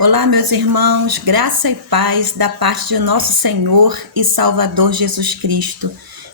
Olá, meus irmãos, graça e paz da parte de nosso Senhor e Salvador Jesus Cristo.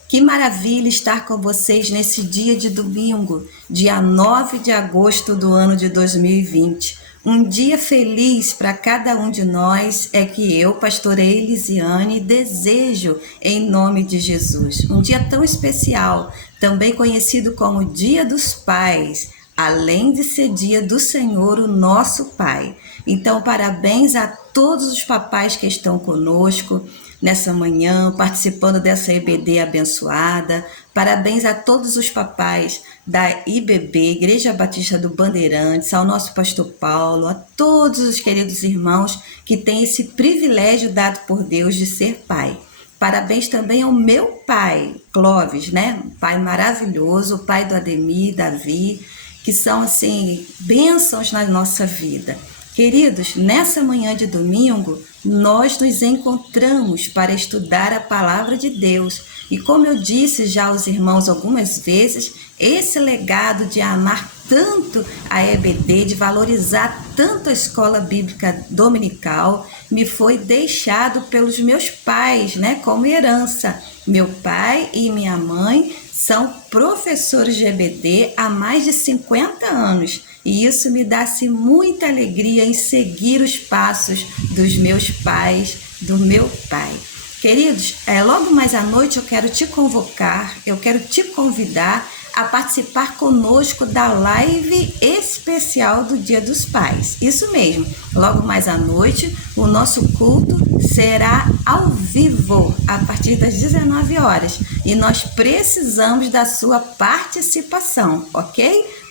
Que maravilha estar com vocês nesse dia de domingo, dia 9 de agosto do ano de 2020. Um dia feliz para cada um de nós é que eu, pastora Elisiane, desejo em nome de Jesus. Um dia tão especial, também conhecido como Dia dos Pais, além de ser dia do Senhor, o nosso Pai. Então, parabéns a todos os papais que estão conosco nessa manhã, participando dessa EBD abençoada. Parabéns a todos os papais da IBB, Igreja Batista do Bandeirantes, ao nosso pastor Paulo, a todos os queridos irmãos que têm esse privilégio dado por Deus de ser pai. Parabéns também ao meu pai, Clóvis, né? Um pai maravilhoso, o pai do Ademir, Davi, que são, assim, bênçãos na nossa vida. Queridos, nessa manhã de domingo, nós nos encontramos para estudar a palavra de Deus. E como eu disse já aos irmãos algumas vezes, esse legado de amar tanto a EBD, de valorizar tanto a escola bíblica dominical, me foi deixado pelos meus pais, né, como herança. Meu pai e minha mãe são professores de EBD há mais de 50 anos. E isso me dá-se muita alegria em seguir os passos dos meus pais, do meu pai. Queridos, logo mais à noite eu quero te convocar, eu quero te convidar a participar conosco da live especial do Dia dos Pais. Isso mesmo, logo mais à noite o nosso culto será ao vivo, a partir das 19 horas. E nós precisamos da sua participação, ok?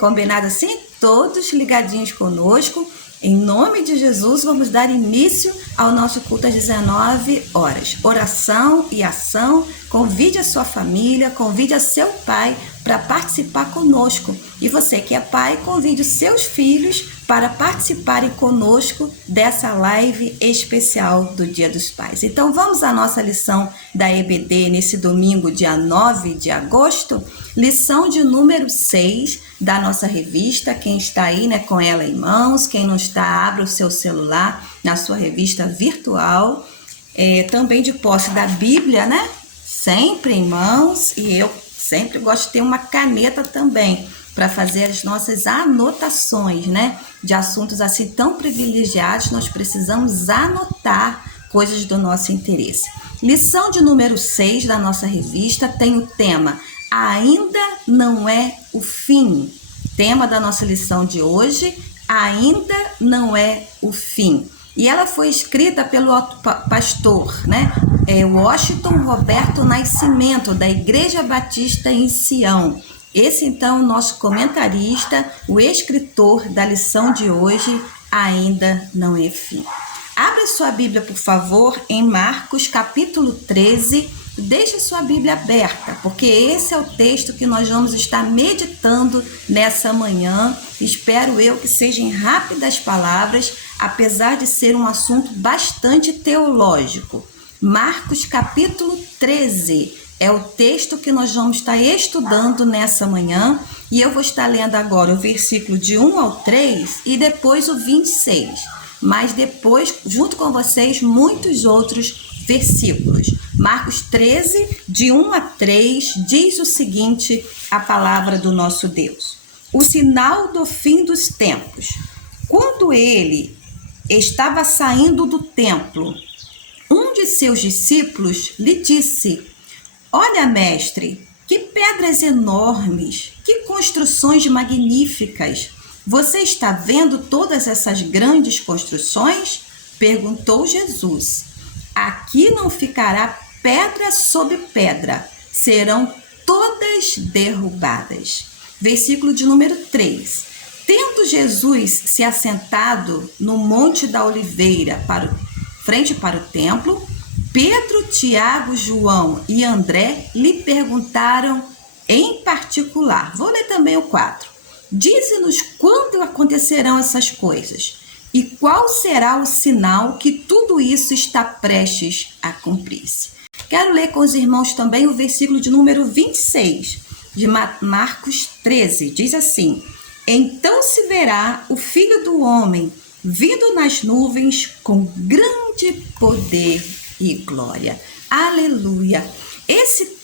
Combinado assim? Todos ligadinhos conosco. Em nome de Jesus, vamos dar início ao nosso culto às 19 horas. Oração e ação. Convide a sua família, convide a seu pai para participar conosco. E você que é pai, convide os seus filhos para participarem conosco dessa live especial do Dia dos Pais. Então vamos à nossa lição da EBD nesse domingo, dia 9 de agosto. Lição de número 6 da nossa revista. Quem está aí, né, com ela em mãos, quem não está, abra o seu celular na sua revista virtual. Também de posse da Bíblia, né? Sempre em mãos, e eu sempre gosto de ter uma caneta também para fazer as nossas anotações, né? De assuntos assim tão privilegiados, nós precisamos anotar coisas do nosso interesse. Lição de número 6 da nossa revista tem o tema Ainda não é o fim. Tema da nossa lição de hoje, Ainda não é o fim. E ela foi escrita pelo pastor, né? Washington Roberto Nascimento, da Igreja Batista em Sião. Esse, então, nosso comentarista, o escritor da lição de hoje, Ainda não é fim. Abra sua Bíblia, por favor, em Marcos, capítulo 13. Deixe sua Bíblia aberta, porque esse é o texto que nós vamos estar meditando nessa manhã. Espero eu que sejam rápidas palavras, apesar de ser um assunto bastante teológico. Marcos, capítulo 13, é o texto que nós vamos estar estudando nessa manhã. E eu vou estar lendo agora o versículo de 1 ao 3 e depois o 26. Mas depois, junto com vocês, muitos outros versículos. Marcos 13, de 1 a 3, diz o seguinte, a palavra do nosso Deus. O sinal do fim dos tempos. Quando ele estava saindo do templo, um de seus discípulos lhe disse: Olha, mestre, que pedras enormes, que construções magníficas. Você está vendo todas essas grandes construções? Perguntou Jesus. Aqui não ficará pedra sobre pedra, serão todas derrubadas. Versículo de número 3. Tendo Jesus se assentado no Monte da Oliveira, frente para o templo, Pedro, Tiago, João e André lhe perguntaram em particular. Vou ler também o 4. Dize-nos quando acontecerão essas coisas e qual será o sinal que tudo isso está prestes a cumprir-se. Quero ler com os irmãos também o versículo de número 26 de Marcos 13. Diz assim: Então se verá o Filho do Homem vindo nas nuvens com grande poder e glória. Aleluia! Esse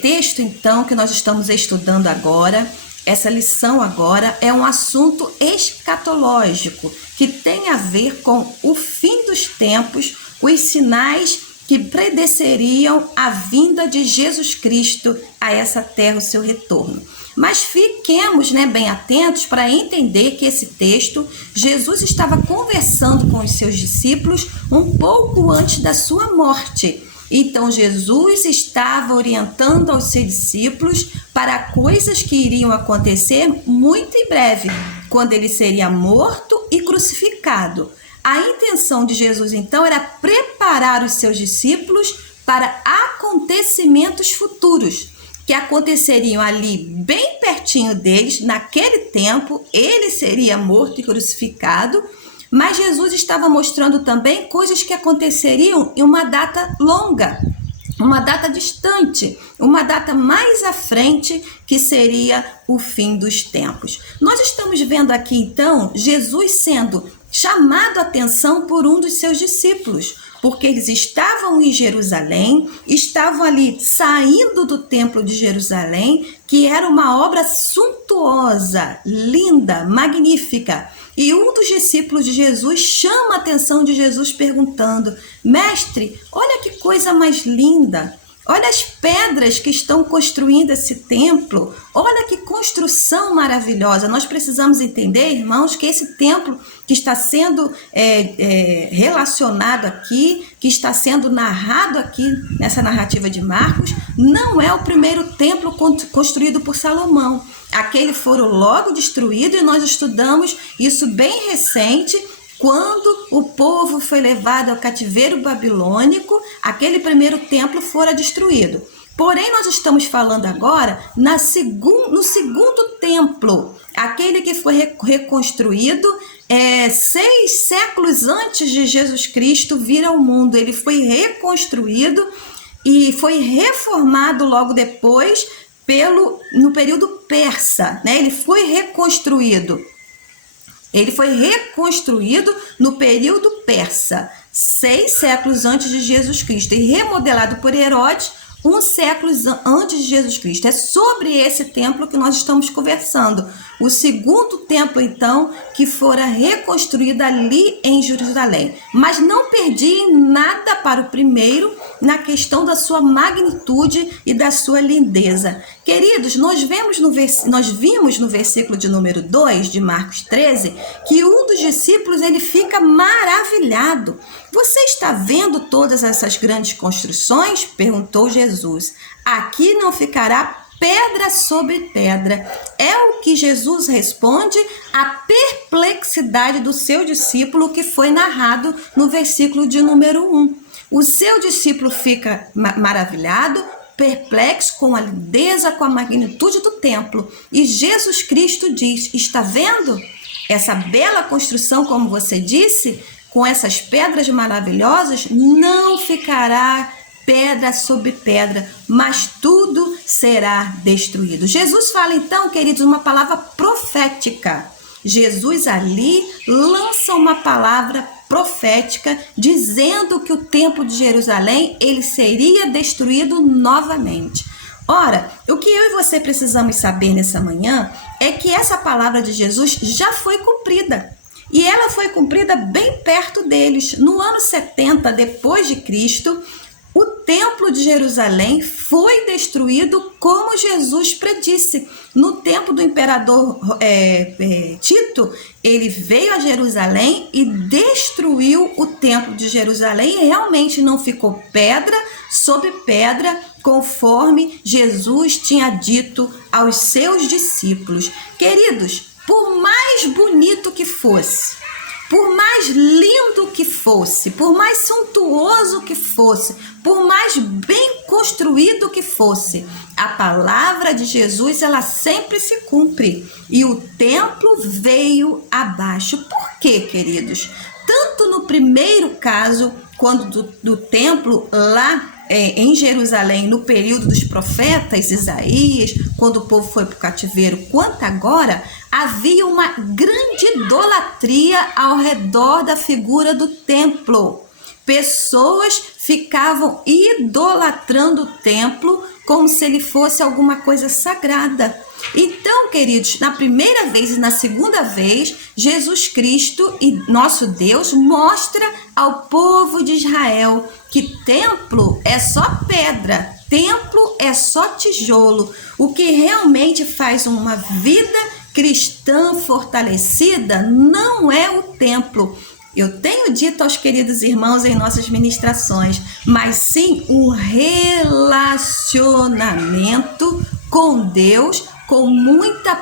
texto, então, que nós estamos estudando agora, essa lição agora, é um assunto escatológico, que tem a ver com o fim dos tempos, os sinais que predeceriam a vinda de Jesus Cristo a essa terra, o seu retorno. Mas fiquemos, bem atentos para entender que esse texto, Jesus estava conversando com os seus discípulos um pouco antes da sua morte. Então, Jesus estava orientando aos seus discípulos para coisas que iriam acontecer muito em breve, quando ele seria morto e crucificado. A intenção de Jesus, então, era preparar os seus discípulos para acontecimentos futuros, que aconteceriam ali bem pertinho deles, naquele tempo. Ele seria morto e crucificado, mas Jesus estava mostrando também coisas que aconteceriam em uma data longa, uma data distante, uma data mais à frente, que seria o fim dos tempos. Nós estamos vendo aqui, então, Jesus sendo chamado a atenção por um dos seus discípulos, porque eles estavam em Jerusalém, estavam ali saindo do templo de Jerusalém, que era uma obra suntuosa, linda, magnífica. E um dos discípulos de Jesus chama a atenção de Jesus perguntando: mestre, olha que coisa mais linda! Olha as pedras que estão construindo esse templo. Olha que construção maravilhosa. Nós precisamos entender, irmãos, que esse templo que está sendo relacionado aqui, que está sendo narrado aqui nessa narrativa de Marcos, não é o primeiro templo construído por Salomão. Aquele foram logo destruído, e nós estudamos isso bem recente, quando o povo foi levado ao cativeiro babilônico. Aquele primeiro templo fora destruído. Porém, nós estamos falando agora no segundo templo, aquele que foi reconstruído 6 séculos antes de Jesus Cristo vir ao mundo. Ele foi reconstruído e foi reformado logo depois no período persa, Ele foi reconstruído. Ele foi reconstruído no período persa, 6 séculos antes de Jesus Cristo, e remodelado por Herodes 1 século antes de Jesus Cristo. É sobre esse templo que nós estamos conversando. O segundo templo, então, que fora reconstruído ali em Jerusalém. Mas não perdiem nada para o primeiro na questão da sua magnitude e da sua lindeza. Queridos, nós vimos no versículo de número 2 de Marcos 13, que um dos discípulos ele fica maravilhado. Você está vendo todas essas grandes construções? Perguntou Jesus. Aqui não ficará pedra sobre pedra. É o que Jesus responde à perplexidade do seu discípulo, que foi narrado no versículo de número 1. O seu discípulo fica maravilhado, perplexo com a lindeza, com a magnitude do templo. E Jesus Cristo diz: está vendo essa bela construção, como você disse, com essas pedras maravilhosas? Não ficará pedra sobre pedra, mas tudo será destruído. Jesus fala então, queridos, uma palavra profética. Jesus ali lança uma palavra profética dizendo que o templo de Jerusalém ele seria destruído novamente. Ora, o que eu e você precisamos saber nessa manhã é que essa palavra de Jesus já foi cumprida. E ela foi cumprida bem perto deles. No ano 70 depois de Cristo, o templo de Jerusalém foi destruído como Jesus predisse. No tempo do imperador Tito, ele veio a Jerusalém e destruiu o templo de Jerusalém, e realmente não ficou pedra sobre pedra, conforme Jesus tinha dito aos seus discípulos. Queridos, por mais bonito que fosse, por mais lindo que fosse, por mais suntuoso que fosse, por mais bem construído que fosse, a palavra de Jesus, ela sempre se cumpre. E o templo veio abaixo. Por quê, queridos? Tanto no primeiro caso, quando do templo lá em Jerusalém no período dos profetas Isaías, quando o povo foi para o cativeiro, quanto agora, havia uma grande idolatria ao redor da figura do templo. Pessoas ficavam idolatrando o templo como se ele fosse alguma coisa sagrada. Então, queridos, na primeira vez e na segunda vez, Jesus Cristo e nosso Deus mostra ao povo de Israel que templo é só pedra, templo é só tijolo. O que realmente faz uma vida cristã fortalecida não é o templo. Eu tenho dito aos queridos irmãos em nossas ministrações, mas sim um relacionamento com Deus, com muita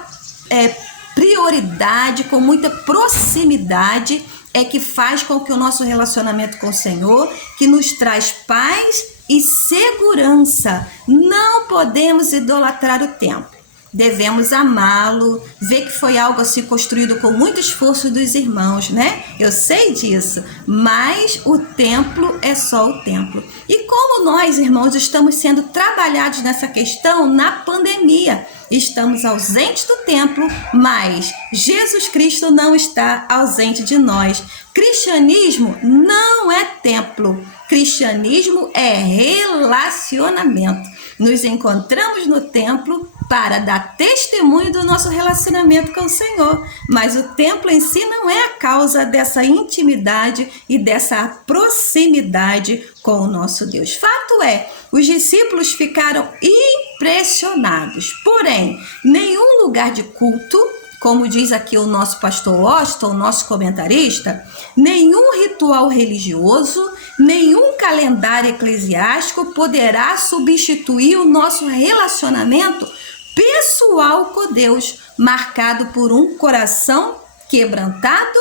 prioridade, com muita proximidade, é que faz com que o nosso relacionamento com o Senhor, que nos traz paz e segurança. Não podemos idolatrar o templo. Devemos amá-lo, ver que foi algo assim construído com muito esforço dos irmãos, né? Eu sei disso, mas o templo é só o templo. E como nós, irmãos, estamos sendo trabalhados nessa questão na pandemia, estamos ausentes do templo, mas Jesus Cristo não está ausente de nós. Cristianismo não é templo, cristianismo é relacionamento. Nos encontramos no templo para dar testemunho do nosso relacionamento com o Senhor, mas o templo em si não é a causa dessa intimidade e dessa proximidade com o nosso Deus. Fato é, os discípulos ficaram impressionados, porém, nenhum lugar de culto, como diz aqui o nosso pastor Austin, nosso comentarista, nenhum ritual religioso, nenhum calendário eclesiástico poderá substituir o nosso relacionamento pessoal com Deus, marcado por um coração quebrantado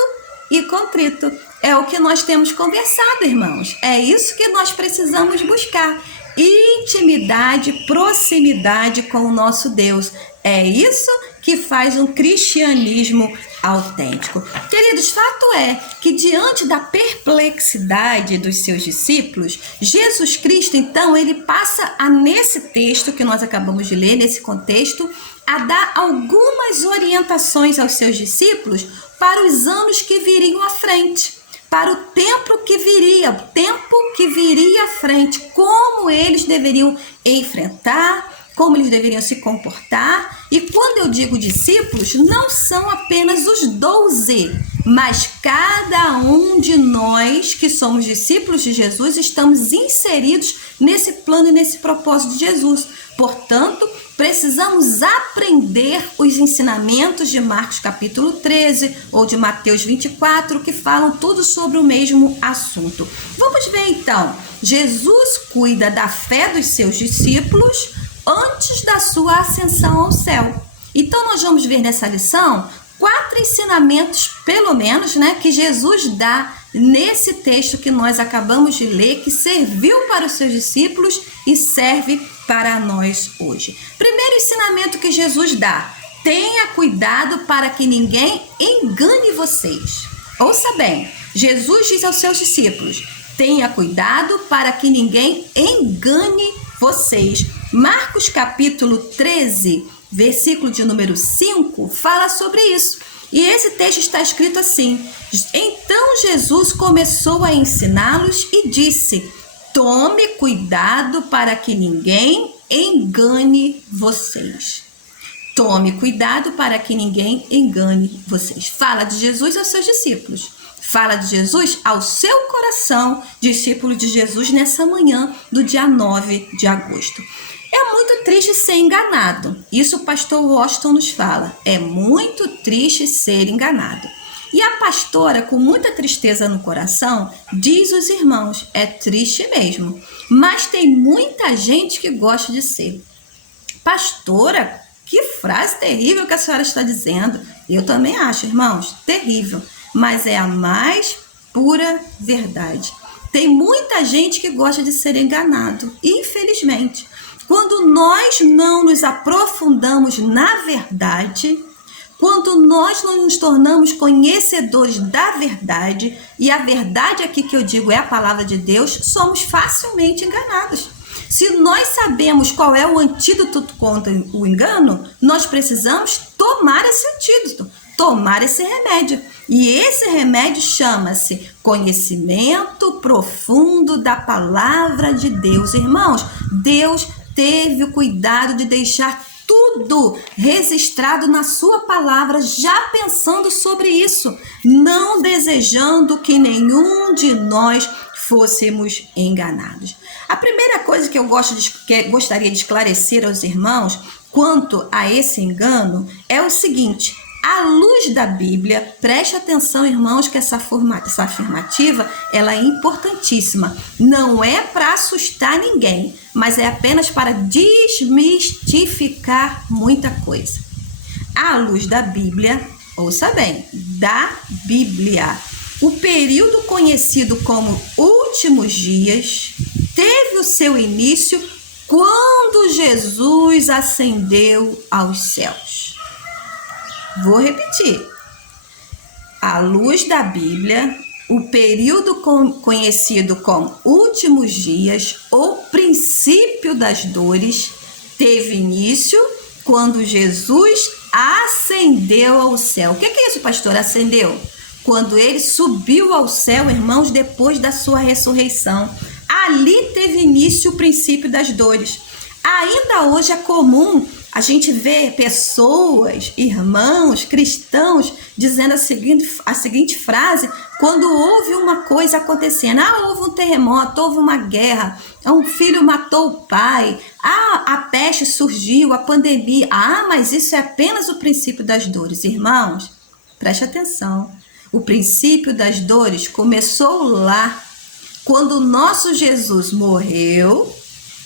e contrito. É o que nós temos conversado, irmãos. É isso que nós precisamos buscar. Intimidade, proximidade com o nosso Deus. É isso que faz um cristianismo autêntico. Queridos, fato é que diante da perplexidade dos seus discípulos, Jesus Cristo, então, ele passa nesse texto que nós acabamos de ler, nesse contexto, a dar algumas orientações aos seus discípulos para os anos que viriam à frente, para o tempo que viria à frente, como eles deveriam enfrentar, como eles deveriam se comportar. E quando eu digo discípulos, não são apenas os 12, mas cada um de nós que somos discípulos de Jesus estamos inseridos nesse plano e nesse propósito de Jesus. Portanto, precisamos aprender os ensinamentos de Marcos capítulo 13 ou de Mateus 24, que falam tudo sobre o mesmo assunto. Vamos ver então, Jesus cuida da fé dos seus discípulos antes da sua ascensão ao céu. Então nós vamos ver nessa lição 4 ensinamentos, pelo menos, né, que Jesus dá nesse texto que nós acabamos de ler, que serviu para os seus discípulos e serve para nós hoje. Primeiro ensinamento que Jesus dá: tenha cuidado para que ninguém engane vocês. Ouça bem, Jesus diz aos seus discípulos: tenha cuidado para que ninguém engane vocês. Marcos capítulo 13, versículo de número 5, fala sobre isso. E esse texto está escrito assim: então Jesus começou a ensiná-los e disse: tome cuidado para que ninguém engane vocês. Tome cuidado para que ninguém engane vocês. Fala de Jesus aos seus discípulos. Fala de Jesus ao seu coração, discípulo de Jesus, nessa manhã do dia 9 de agosto. É muito triste ser enganado. Isso o pastor Washington nos fala. É muito triste ser enganado. E a pastora, com muita tristeza no coração, diz aos irmãos: é triste mesmo, mas tem muita gente que gosta de ser. Pastora, que frase terrível que a senhora está dizendo. Eu também acho, irmãos, terrível, mas é a mais pura verdade. Tem muita gente que gosta de ser enganado, infelizmente. Quando nós não nos aprofundamos na verdade, Quando nós não nos tornamos conhecedores da verdade, e a verdade aqui que eu digo é a palavra de Deus, somos facilmente enganados. Se nós sabemos qual é o antídoto contra o engano, nós precisamos tomar esse antídoto, tomar esse remédio. E esse remédio chama-se conhecimento profundo da palavra de Deus. Irmãos, Deus teve o cuidado de deixar tudo registrado na sua palavra, já pensando sobre isso, não desejando que nenhum de nós fôssemos enganados. A primeira coisa que eu gostaria de esclarecer aos irmãos quanto a esse engano é o seguinte: à luz da Bíblia, preste atenção, irmãos, que essa afirmativa ela é importantíssima. Não é para assustar ninguém, mas é apenas para desmistificar muita coisa. À luz da Bíblia, ouça bem, da Bíblia, o período conhecido como últimos dias teve o seu início quando Jesus ascendeu aos céus. Vou repetir. À luz da Bíblia, o período conhecido como últimos dias ou princípio das dores teve início quando Jesus ascendeu ao céu. O que é isso, pastor? Ascendeu? Quando ele subiu ao céu, irmãos, depois da sua ressurreição. Ali teve início o princípio das dores. Ainda hoje é comum a gente ver pessoas, irmãos, cristãos, dizendo a seguinte frase quando houve uma coisa acontecendo. Houve um terremoto, houve uma guerra, um filho matou o pai, a peste surgiu, a pandemia. Mas isso é apenas o princípio das dores. Irmãos, preste atenção. O princípio das dores começou lá, quando o nosso Jesus morreu,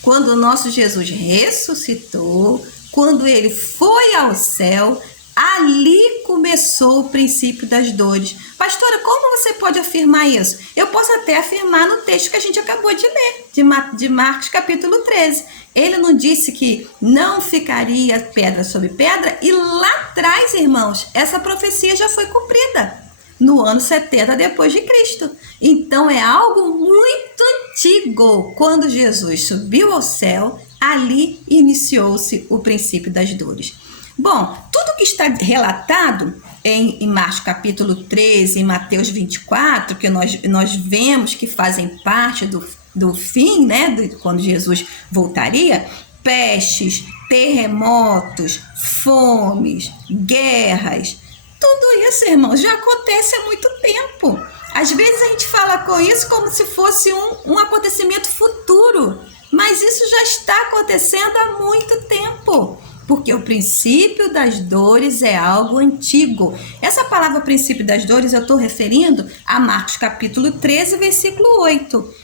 quando o nosso Jesus ressuscitou, quando ele foi ao céu, ali começou o princípio das dores. Pastora, como você pode afirmar isso? Eu posso até afirmar no texto que a gente acabou de ler, de Marcos capítulo 13. Ele não disse que não ficaria pedra sobre pedra? E lá atrás, irmãos, essa profecia já foi cumprida no ano 70 depois de Cristo. Então é algo muito antigo. Quando Jesus subiu ao céu, ali iniciou-se o princípio das dores. Bom, tudo que está relatado em Marcos capítulo 13, em Mateus 24, que nós vemos que fazem parte do fim, né, quando Jesus voltaria, pestes, terremotos, fomes, guerras, tudo isso, irmãos, já acontece há muito tempo. Às vezes a gente fala com isso como se fosse um acontecimento futuro, mas isso já está acontecendo há muito tempo, porque o princípio das dores é algo antigo. Essa palavra princípio das dores eu estou referindo a Marcos capítulo 13, versículo 8.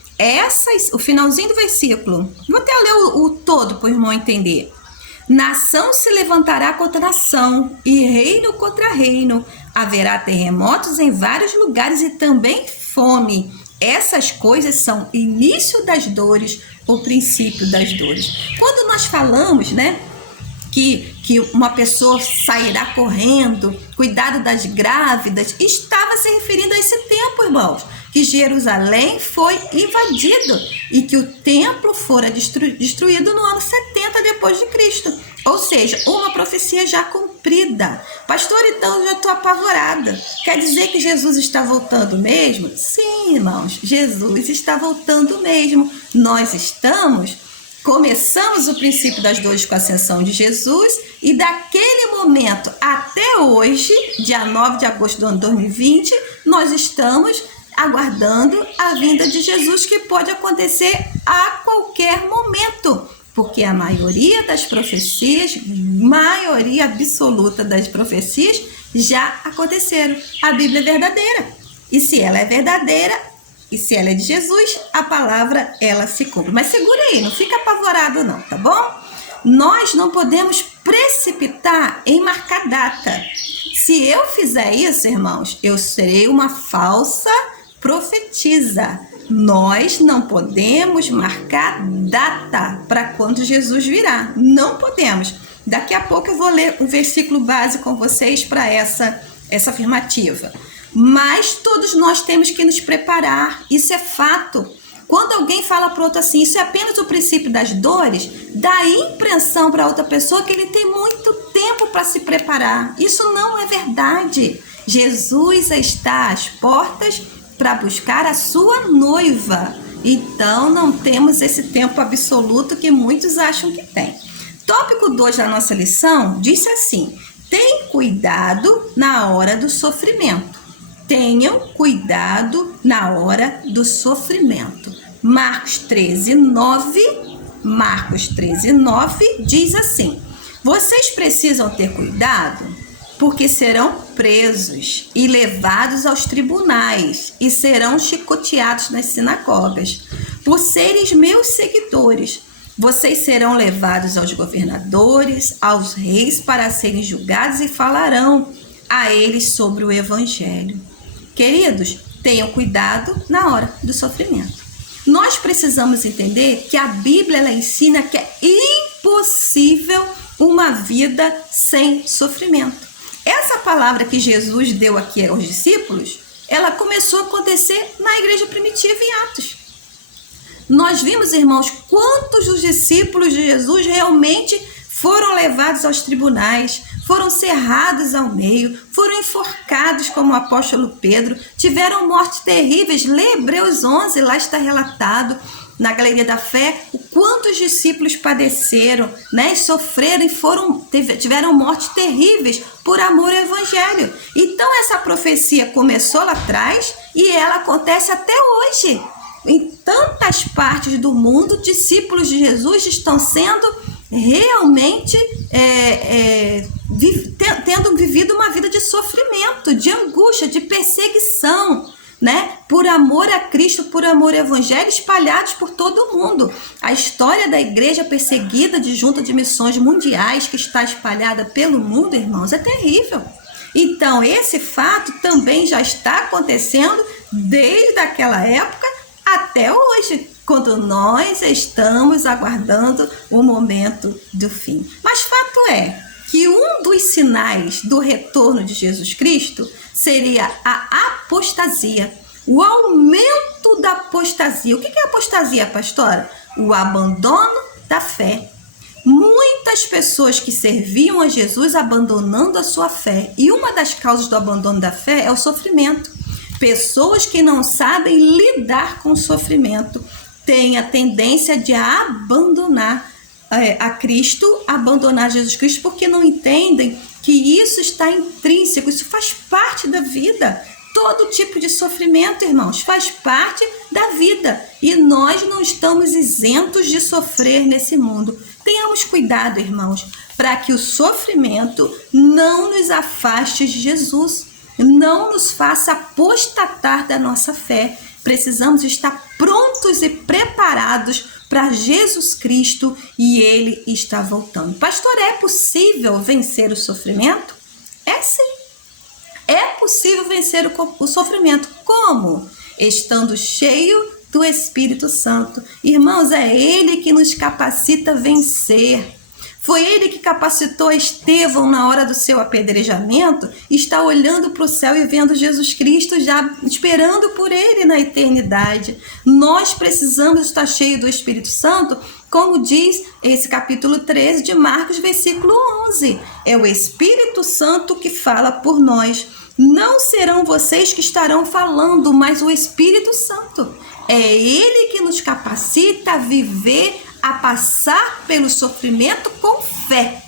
O finalzinho do versículo. Vou até ler o todo para o irmão entender. Nação se levantará contra nação e reino contra reino. Haverá terremotos em vários lugares e também fome. Essas coisas são início das dores ou princípio das dores. Quando nós falamos, né, que uma pessoa sairá correndo, cuidado das grávidas, estava se referindo a esse tempo, irmãos, que Jerusalém foi invadido e que o templo fora destruído no ano 70 depois de Cristo. Ou seja, uma profecia já cumprida. Pastor, então eu já estou apavorada. Quer dizer que Jesus está voltando mesmo? Sim, irmãos, Jesus está voltando mesmo. Começamos o princípio das dores com a ascensão de Jesus e daquele momento até hoje, dia 9 de agosto do ano 2020, nós estamos aguardando a vinda de Jesus, que pode acontecer a qualquer momento, porque a maioria das profecias, maioria absoluta das profecias já aconteceram. A Bíblia é verdadeira, e se ela é verdadeira, e se ela é de Jesus, a palavra, ela se cumpre. Mas segura aí, não fica apavorado não, tá bom? Nós não podemos precipitar em marcar data. Se eu fizer isso, irmãos, eu serei uma falsa profetisa. Nós não podemos marcar data para quando Jesus virá. Não podemos. Daqui a pouco eu vou ler um versículo base com vocês para essa afirmativa. Mas todos nós temos que nos preparar, isso é fato. Quando alguém fala para outro assim, isso é apenas o princípio das dores, dá a impressão para outra pessoa que ele tem muito tempo para se preparar. Isso não é verdade. Jesus está às portas para buscar a sua noiva. Então não temos esse tempo absoluto que muitos acham que tem. Tópico 2 da nossa lição disse assim: tem cuidado na hora do sofrimento. Tenham cuidado na hora do sofrimento. Marcos 13:9 diz assim: vocês precisam ter cuidado, porque serão presos e levados aos tribunais e serão chicoteados nas sinagogas. Por serem meus seguidores, vocês serão levados aos governadores, aos reis para serem julgados e falarão a eles sobre o evangelho. Queridos, tenham cuidado na hora do sofrimento. Nós precisamos entender que a Bíblia ela ensina que é impossível uma vida sem sofrimento. Essa palavra que Jesus deu aqui aos discípulos, ela começou a acontecer na igreja primitiva em Atos. Nós vimos, irmãos, quantos dos discípulos de Jesus realmente foram levados aos tribunais, foram cerrados ao meio, foram enforcados como o apóstolo Pedro, tiveram mortes terríveis. Lê Hebreus 11, lá está relatado na Galeria da Fé o quantos discípulos padeceram, né, e sofreram e tiveram mortes terríveis por amor ao evangelho. Então essa profecia começou lá atrás e ela acontece até hoje. Em tantas partes do mundo, discípulos de Jesus estão sendo realmente tendo vivido uma vida de sofrimento, de angústia, de perseguição, né? Por amor a Cristo, por amor ao evangelho, espalhados por todo o mundo. A história da igreja perseguida de junta de missões mundiais que está espalhada pelo mundo, irmãos, é terrível. Então, esse fato também já está acontecendo desde aquela época até hoje, quando nós estamos aguardando o momento do fim. Mas fato é que um dos sinais do retorno de Jesus Cristo seria a apostasia, o aumento da apostasia. O que é apostasia, pastora? O abandono da fé. Muitas pessoas que serviam a Jesus abandonando a sua fé. E uma das causas do abandono da fé é o sofrimento. Pessoas que não sabem lidar com o sofrimento têm a tendência de abandonar a Cristo, abandonar Jesus Cristo, porque não entendem que isso está intrínseco, isso faz parte da vida. Todo tipo de sofrimento, irmãos, faz parte da vida. E nós não estamos isentos de sofrer nesse mundo. Tenhamos cuidado, irmãos, para que o sofrimento não nos afaste de Jesus, não nos faça apostatar da nossa fé. Precisamos estar prontos e preparados para Jesus Cristo e Ele está voltando. Pastor, é possível vencer o sofrimento? É sim. É possível vencer o sofrimento. Como? Estando cheio do Espírito Santo. Irmãos, é Ele que nos capacita a vencer. Foi Ele que capacitou Estevão na hora do seu apedrejamento, está olhando para o céu e vendo Jesus Cristo já esperando por Ele na eternidade. Nós precisamos estar cheios do Espírito Santo, como diz esse capítulo 13 de Marcos, versículo 11. É o Espírito Santo que fala por nós. Não serão vocês que estarão falando, mas o Espírito Santo. É Ele que nos capacita a viver, a passar pelo sofrimento com fé.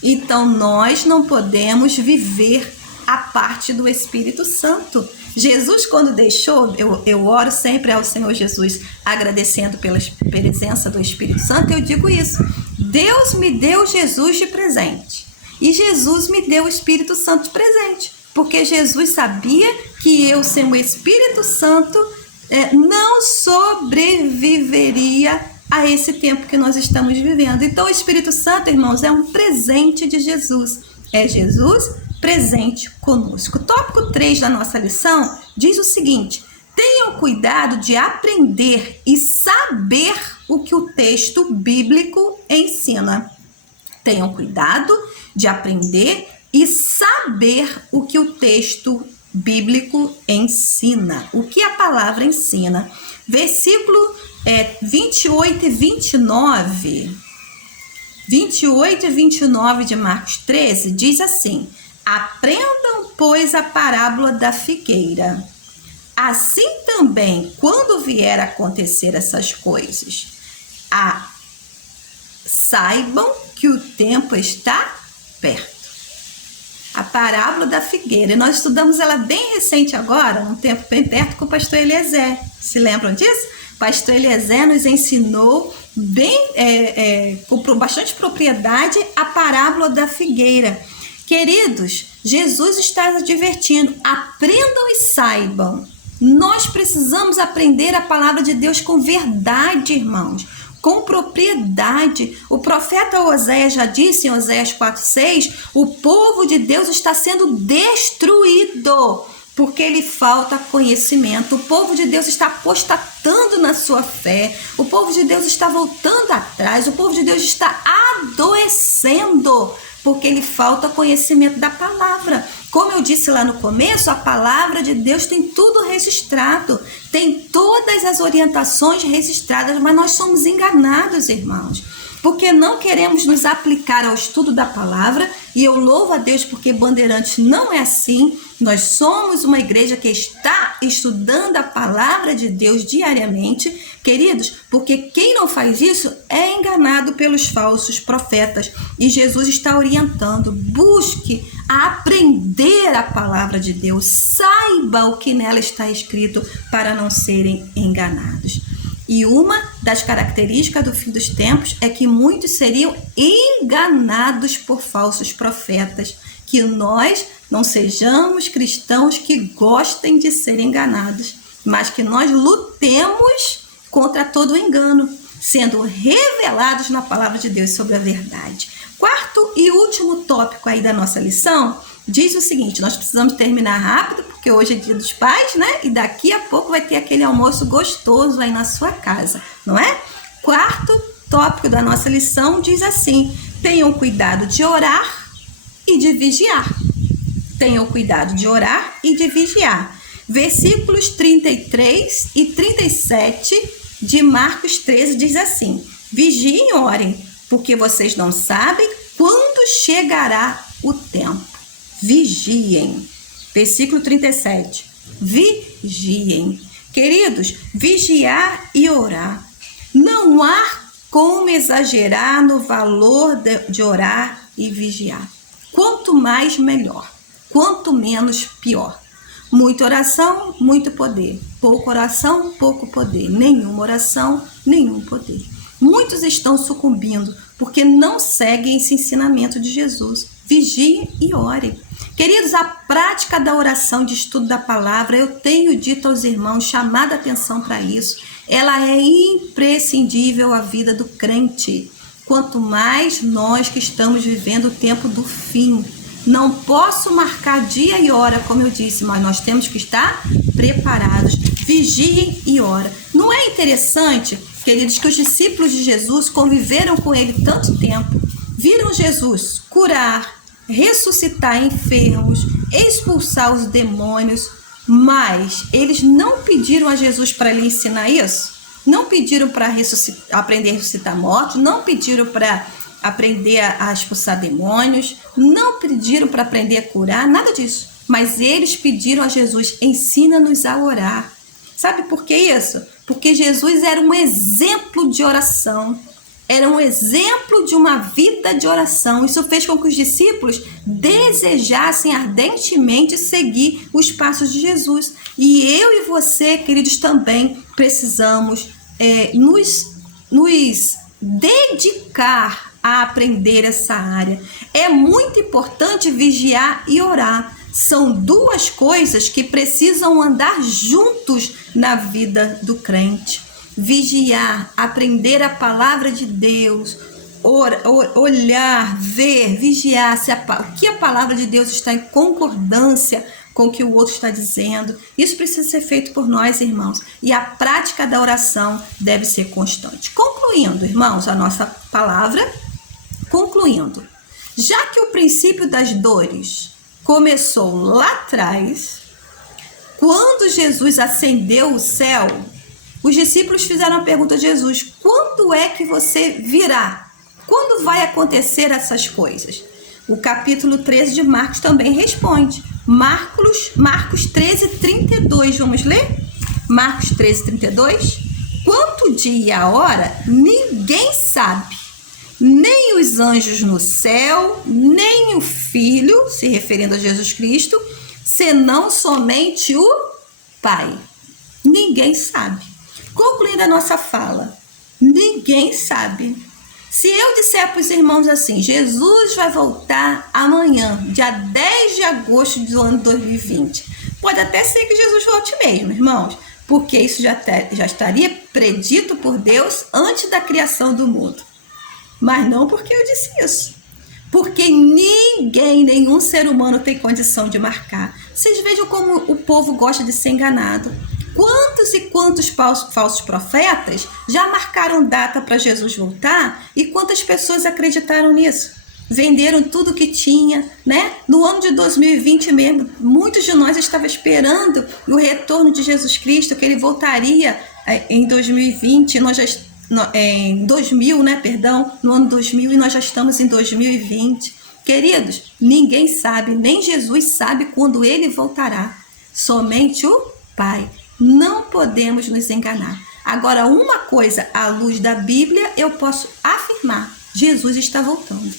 Então nós não podemos viver a parte do Espírito Santo. Jesus, quando deixou, eu oro sempre ao Senhor Jesus, agradecendo pela presença do Espírito Santo, eu digo isso: Deus me deu Jesus de presente e Jesus me deu o Espírito Santo de presente, porque Jesus sabia que eu, sem o Espírito Santo, não sobreviveria a esse tempo que nós estamos vivendo. Então o Espírito Santo, irmãos, é um presente de Jesus. É Jesus presente conosco. O tópico 3 da nossa lição diz o seguinte: tenham cuidado de aprender e saber o que o texto bíblico ensina. Tenham cuidado de aprender e saber o que o texto bíblico ensina, o que a palavra ensina. Versículo 28 e 29. 28 e 29 de Marcos 13 diz assim: aprendam, pois, a parábola da figueira. Assim também, quando vier a acontecer essas coisas, saibam que o tempo está perto. A parábola da figueira. E nós estudamos ela bem recente agora, um tempo bem perto, com o pastor Eliezer. Se lembram disso? O pastor Eliezer nos ensinou com bastante propriedade a parábola da figueira. Queridos, Jesus está nos advertindo: aprendam e saibam. Nós precisamos aprender a palavra de Deus com verdade, irmãos, com propriedade. O profeta Oséias já disse em Oséias 4:6, o povo de Deus está sendo destruído porque lhe falta conhecimento. O povo de Deus está apostatando na sua fé. O povo de Deus está voltando atrás. O povo de Deus está adoecendo porque lhe falta conhecimento da palavra. Como eu disse lá no começo, a palavra de Deus tem tudo registrado, tem todas as orientações registradas, mas nós somos enganados, irmãos, porque não queremos nos aplicar ao estudo da palavra. E eu louvo a Deus porque Bandeirantes não é assim. Nós somos uma igreja que está estudando a palavra de Deus diariamente, queridos, porque quem não faz isso é enganado pelos falsos profetas. E Jesus está orientando: busque aprender a palavra de Deus, saiba o que nela está escrito para não serem enganados. E uma das características do fim dos tempos é que muitos seriam enganados por falsos profetas. Que nós não sejamos cristãos que gostem de ser enganados, mas que nós lutemos contra todo engano, sendo revelados na palavra de Deus sobre a verdade. Quarto e último tópico aí da nossa lição diz o seguinte: nós precisamos terminar rápido, porque hoje é dia dos pais, né? E daqui a pouco vai ter aquele almoço gostoso aí na sua casa, não é? Quarto tópico da nossa lição diz assim: tenham cuidado de orar e de vigiar. Tenham cuidado de orar e de vigiar. Versículos 33 e 37 de Marcos 13 diz assim: vigiem e orem, porque vocês não sabem quando chegará o tempo. Vigiem. Versículo 37. Vigiem. Queridos, vigiar e orar. Não há como exagerar no valor de orar e vigiar. Quanto mais, melhor. Quanto menos, pior. Muita oração, muito poder. Pouca oração, pouco poder. Nenhuma oração, nenhum poder. Muitos estão sucumbindo porque não seguem esse ensinamento de Jesus. Vigiem e orem. Queridos, a prática da oração, de estudo da palavra, eu tenho dito aos irmãos, chamado a atenção para isso, ela é imprescindível à vida do crente. Quanto mais nós que estamos vivendo o tempo do fim. Não posso marcar dia e hora, como eu disse, mas nós temos que estar preparados. Vigiem e ora. Não é interessante, queridos, que os discípulos de Jesus conviveram com ele tanto tempo, viram Jesus curar, ressuscitar enfermos, expulsar os demônios, mas eles não pediram a Jesus para lhe ensinar isso? Não pediram para aprender a ressuscitar mortos, não pediram para aprender a expulsar demônios, não pediram para aprender a curar, nada disso. Mas eles pediram a Jesus: ensina-nos a orar. Sabe por que isso? Porque Jesus era um exemplo de oração, era um exemplo de uma vida de oração. Isso fez com que os discípulos desejassem ardentemente seguir os passos de Jesus. E eu e você, queridos, também precisamos nos dedicar a aprender essa área. É muito importante vigiar e orar. São duas coisas que precisam andar juntos na vida do crente. Vigiar, aprender a palavra de Deus, olhar, ver, vigiar se o que a palavra de Deus está em concordância com o que o outro está dizendo. Isso precisa ser feito por nós, irmãos. E a prática da oração deve ser constante. Concluindo, irmãos, a nossa palavra, concluindo, já que o princípio das dores começou lá atrás, quando Jesus ascendeu o céu, os discípulos fizeram a pergunta a Jesus: quando é que você virá? Quando vai acontecer essas coisas? O capítulo 13 de Marcos também responde. Marcos 13, 32. Vamos ler? Marcos 13, 32. Quanto o dia e a hora, ninguém sabe, nem os anjos no céu, nem o Filho, se referindo a Jesus Cristo, senão somente o Pai. Ninguém sabe. Concluindo a nossa fala, ninguém sabe. Se eu disser para os irmãos assim, Jesus vai voltar amanhã, dia 10 de agosto do ano 2020, pode até ser que Jesus volte mesmo, irmãos, porque isso já estaria predito por Deus antes da criação do mundo. Mas não porque eu disse isso. Porque ninguém, nenhum ser humano tem condição de marcar. Vocês vejam como o povo gosta de ser enganado. Quantos e quantos falsos profetas já marcaram data para Jesus voltar e quantas pessoas acreditaram nisso? Venderam tudo que tinha, né? No ano de 2020 mesmo, muitos de nós estavam esperando o retorno de Jesus Cristo, que ele voltaria em 2020, nós já em 2000, né, perdão, no ano 2000 e nós já estamos em 2020. Queridos, ninguém sabe, nem Jesus sabe quando ele voltará. Somente o Pai. Não podemos nos enganar. Agora, uma coisa, à luz da Bíblia, eu posso afirmar: Jesus está voltando.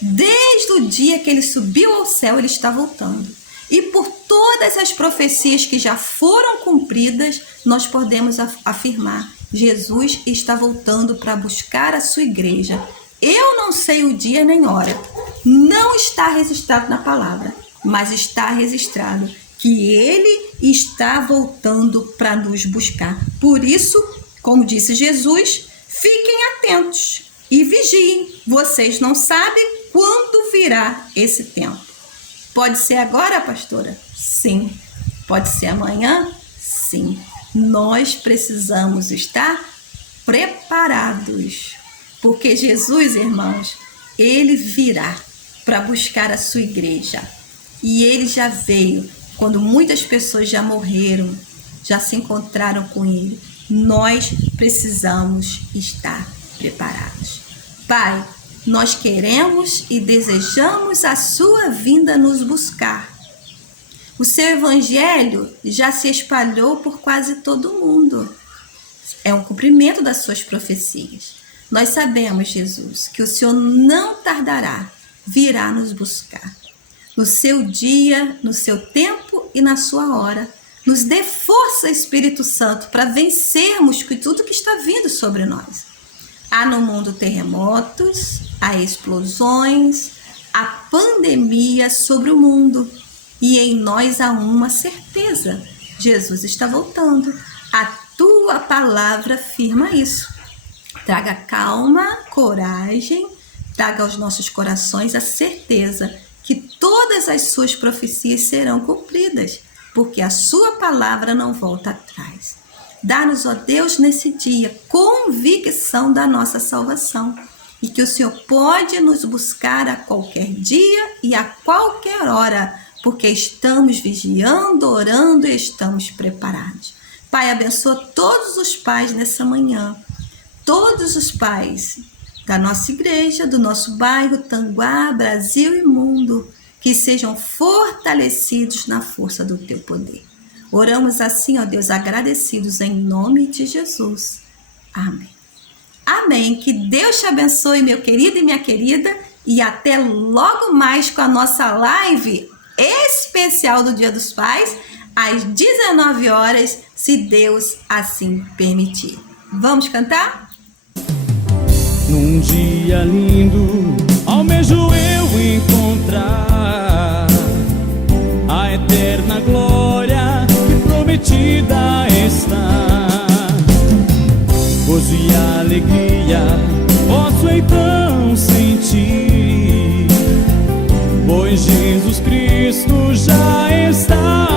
Desde o dia que ele subiu ao céu, ele está voltando. E por todas as profecias que já foram cumpridas, nós podemos afirmar: Jesus está voltando para buscar a sua igreja. Eu não sei o dia nem hora. Não está registrado na palavra, mas está registrado que ele está voltando para nos buscar. Por isso, como disse Jesus, fiquem atentos e vigiem. Vocês não sabem quando virá esse tempo. Pode ser agora, pastora? Sim. Pode ser amanhã? Sim. Nós precisamos estar preparados, porque Jesus, irmãos, ele virá para buscar a sua igreja. E ele já veio quando muitas pessoas já morreram, já se encontraram com ele. Nós precisamos estar preparados. Pai, nós queremos e desejamos a sua vinda nos buscar. O seu evangelho já se espalhou por quase todo o mundo. É um cumprimento das suas profecias. Nós sabemos, Jesus, que o Senhor não tardará, virá nos buscar. No seu dia, no seu tempo e na sua hora. Nos dê força, Espírito Santo, para vencermos tudo que está vindo sobre nós. Há no mundo terremotos, há explosões, há pandemia sobre o mundo. E em nós há uma certeza: Jesus está voltando. A tua palavra afirma isso. Traga calma, coragem, traga aos nossos corações a certeza que todas as suas profecias serão cumpridas, porque a sua palavra não volta atrás. Dá-nos, ó Deus, nesse dia, convicção da nossa salvação, e que o Senhor pode nos buscar a qualquer dia e a qualquer hora, porque estamos vigiando, orando e estamos preparados. Pai, abençoa todos os pais nessa manhã, todos os pais da nossa igreja, do nosso bairro, Tanguá, Brasil e mundo, que sejam fortalecidos na força do teu poder. Oramos assim, ó Deus, agradecidos em nome de Jesus. Amém. Amém. Que Deus te abençoe, meu querido e minha querida, e até logo mais com a nossa live especial do Dia dos Pais, às 19 horas, se Deus assim permitir. Vamos cantar? Num dia lindo, almejo eu encontrar a eterna glória que prometida está. Gozo e alegria posso então sentir, pois Jesus Cristo já está